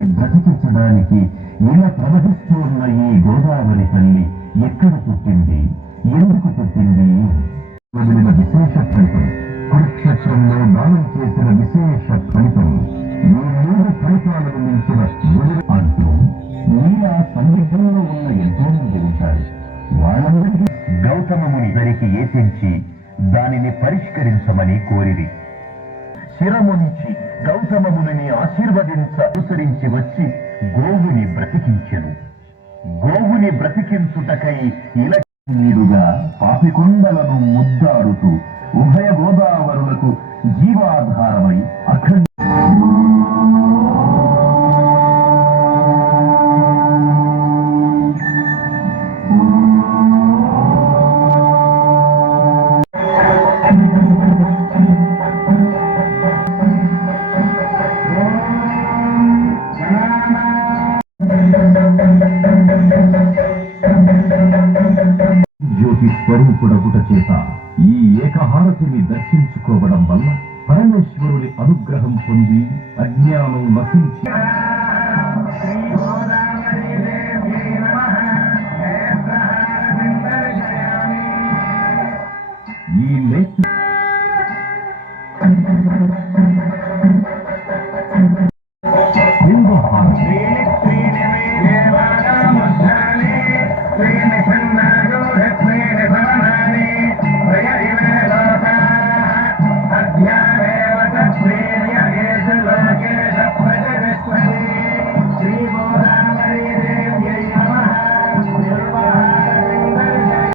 బ్రతికించడానికి ఇలా ప్రవహిస్తూ ఉన్న ఈ గోదావరి తల్లి ఎక్కడ పుట్టింది? ఎందుకు పుట్టింది? వదిలిన విశేష ఫలితం. కురుక్షేత్రంలో దానం చేసిన విశేష ఫలితం. మీ మూడు ఫలితాలను మించిన గురువు అంటూ మీరా సందిగ్ధంలో ఉన్న ఎంతో మంది ఉంటారు వాళ్ళందరికీ గౌతమముని దరికి ఏతించి దానిని పరిష్కరించమని కోరిది శిరముంచి గౌతమముని ఆశీర్వదించ అనుసరించి వచ్చి గోవుని బ్రతికించెను. గోవుని బ్రతికించుటకై ఇలా నీరుగా పాపికొండలను ముద్దారుతూ ఉభయ గోదావరులకు జీవాధారమై జ్యోతి స్వరూపుడగుట చేత ఈ ఏకహారతిని దర్శించుకోవడం వల్ల పరమేశ్వరుని అనుగ్రహం పొంది అజ్ఞానం నశించి ఈ